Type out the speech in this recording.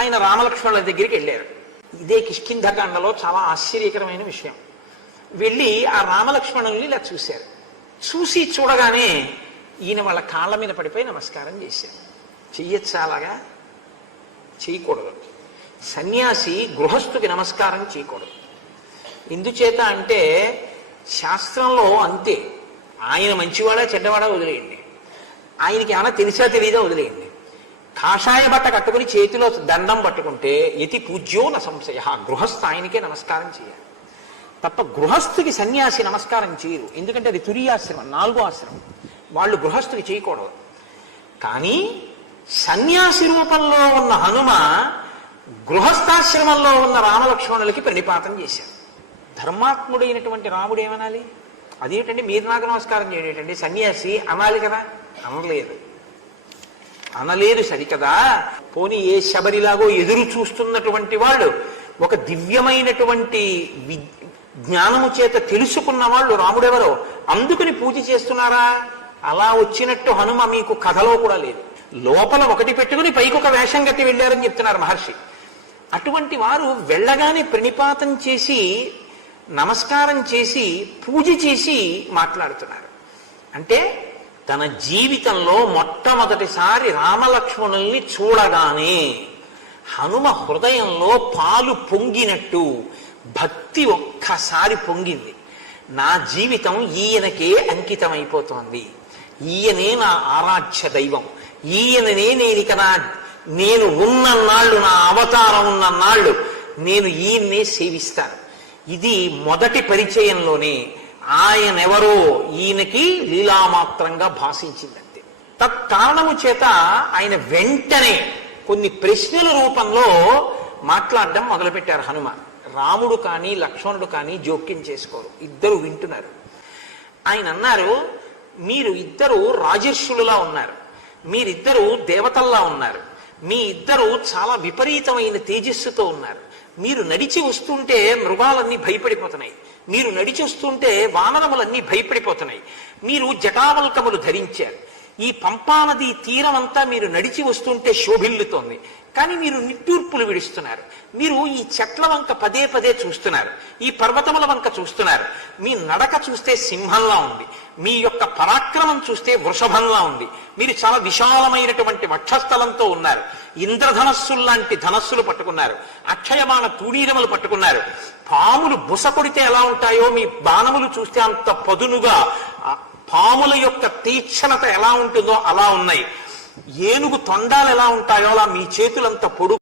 ఆయన రామలక్ష్మణుల దగ్గరికి వెళ్ళారు. ఇదే కిష్కింధకాండలో చాలా ఆశ్చర్యకరమైన విషయం. వెళ్ళి ఆ రామలక్ష్మణుల్ని ఇలా చూశారు. చూసి చూడగానే ఈయన వాళ్ళ కాళ్ళ మీద పడిపోయి నమస్కారం చేశారు. చెయ్యొచ్చా అలాగా? చేయకూడదు. సన్యాసి గృహస్థుకి నమస్కారం చేయకూడదు. ఎందుచేత అంటే శాస్త్రంలో అంతే. ఆయన మంచివాడా చెడ్డవాడా వదిలేయండి, ఆయనకి ఏమైనా తెలిసా తెలియదా వదిలేయండి. కాషాయ బట్ట కట్టుకుని చేతిలో దండం పట్టుకుంటే యతి పూజ్యో న సంశయ, గృహస్థ ఆయనకే నమస్కారం చేయాలి తప్ప గృహస్థుకి సన్యాసి నమస్కారం చేయరు. ఎందుకంటే అది తురియాశ్రమం, 4వ ఆశ్రమం. వాళ్ళు గృహస్థుకి చేయకూడదు. కానీ సన్యాసి రూపంలో ఉన్న హనుమ గృహస్థాశ్రమంలో ఉన్న రామలక్ష్మణులకి ప్రణిపాతం చేశారు. ధర్మాత్ముడైనటువంటి రాముడు ఏమనాలి? అదేంటండి మీరు నాకు నమస్కారం చేయటండి, సన్యాసి అనాలి కదా. అనలేదు సరికదా. పోనీ ఏ శబరిలాగో ఎదురు చూస్తున్నటువంటి వాళ్ళు, ఒక దివ్యమైనటువంటి జ్ఞానము చేత తెలుసుకున్న వాళ్ళు రాముడెవరో అందుకుని పూజ చేస్తున్నారా? అలా వచ్చినట్టు హనుమ మీకు కథలో కూడా లేదు. లోపల ఒకటి పెట్టుకుని పైకి ఒక వేషం కట్టి వెళ్ళారని చెప్తున్నారు మహర్షి. అటువంటి వారు వెళ్ళగానే ప్రణిపాతం చేసి నమస్కారం చేసి పూజ చేసి మాట్లాడుతున్నారు. అంటే తన జీవితంలో మొట్టమొదటిసారి రామలక్ష్మణుల్ని చూడగానే హనుమ హృదయంలో పాలు పొంగినట్టు భక్తి ఒక్కసారి పొంగింది. నా జీవితం ఈయనకే అంకితమైపోతోంది, ఈయనే నా ఆరాధ్య దైవం, ఈయననే నేను ఉన్నన్నాళ్ళు, నా అవతారం ఉన్నన్నాళ్ళు నేను ఈయన్నే సేవిస్తాను. ఇది మొదటి పరిచయంలోనే ఆయనెవరో ఈయనకి లీలామాత్రంగా భాషించిందంతే. తత్కారణము చేత ఆయన వెంటనే కొన్ని ప్రశ్నల రూపంలో మాట్లాడడం మొదలుపెట్టారు హనుమ. రాముడు కానీ లక్ష్మణుడు కానీ జోక్యం చేసుకోరు, ఇద్దరు వింటున్నారు. ఆయన అన్నారు, మీరు ఇద్దరు రాజర్షులులా ఉన్నారు, మీరిద్దరూ దేవతల్లా ఉన్నారు, మీ ఇద్దరు చాలా విపరీతమైన తేజస్సుతో ఉన్నారు. మీరు నడిచి వస్తుంటే మృగాలన్నీ భయపడిపోతున్నాయి, మీరు నడిచి వస్తుంటే వానరములన్నీ భయపడిపోతున్నాయి. మీరు జటావల్కములు ధరించారు, ఈ పంపానది తీరం అంతా మీరు నడిచి వస్తుంటే శోభిల్లుతోంది. కానీ మీరు నిట్టూర్పులు విడుస్తున్నారు. మీరు ఈ చెట్ల వంక పదే పదే చూస్తున్నారు, ఈ పర్వతముల వంక చూస్తున్నారు. మీ నడక చూస్తే సింహంలా ఉంది, మీ యొక్క పరాక్రమం చూస్తే వృషభంలా ఉంది. మీరు చాలా విశాలమైనటువంటి వక్షస్థలంతో ఉన్నారు, ఇంద్రధనస్సుల్లాంటి ధనస్సులు పట్టుకున్నారు, అక్షయమాన తూణీరములు పట్టుకున్నారు. పాములు బుస కొడితే ఎలా ఉంటాయో మీ బాణములు చూస్తే అంత పదునుగా, పాముల యొక్క తీక్షణత ఎలా ఉంటుందో అలా ఉన్నాయి. ఏనుగు తొండాలు ఎలా ఉంటాయో అలా మీ చేతులంత పొడుగు